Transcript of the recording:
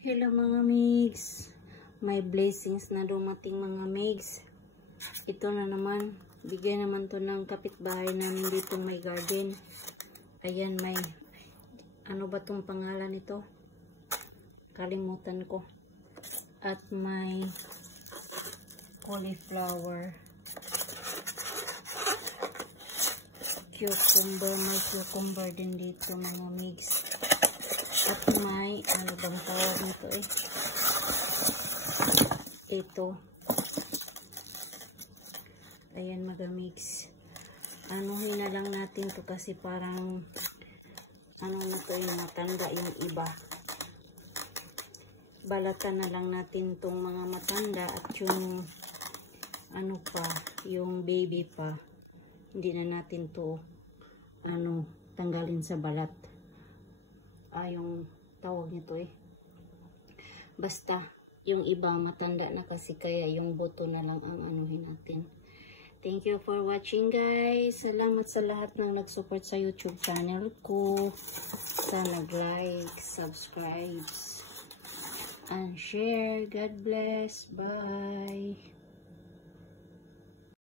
Hello mga migs, may blessings na dumating mga migs. Ito na naman, bigay naman to ng kapitbahay namin dito may garden. Ayan, may ano ba tong pangalan nito? Kalimutan ko. At may cauliflower, cucumber, may cucumber din dito mga migs. At may, ano bang tawag nito ito. Ayan mga mix. Anuhin na lang natin to kasi parang, ano na to yung matanda yung iba. Balatan na lang natin tong mga matanda at yung, ano pa, yung baby pa. Hindi na natin to, tanggalin sa balat. Yung tawag nito basta yung iba matanda na kasi kaya yung buto na lang ang anuhin natin. Thank you for watching guys. Salamat sa lahat ng nag-support sa YouTube channel ko. Sa nag-like, subscribe, and share. God bless. Bye.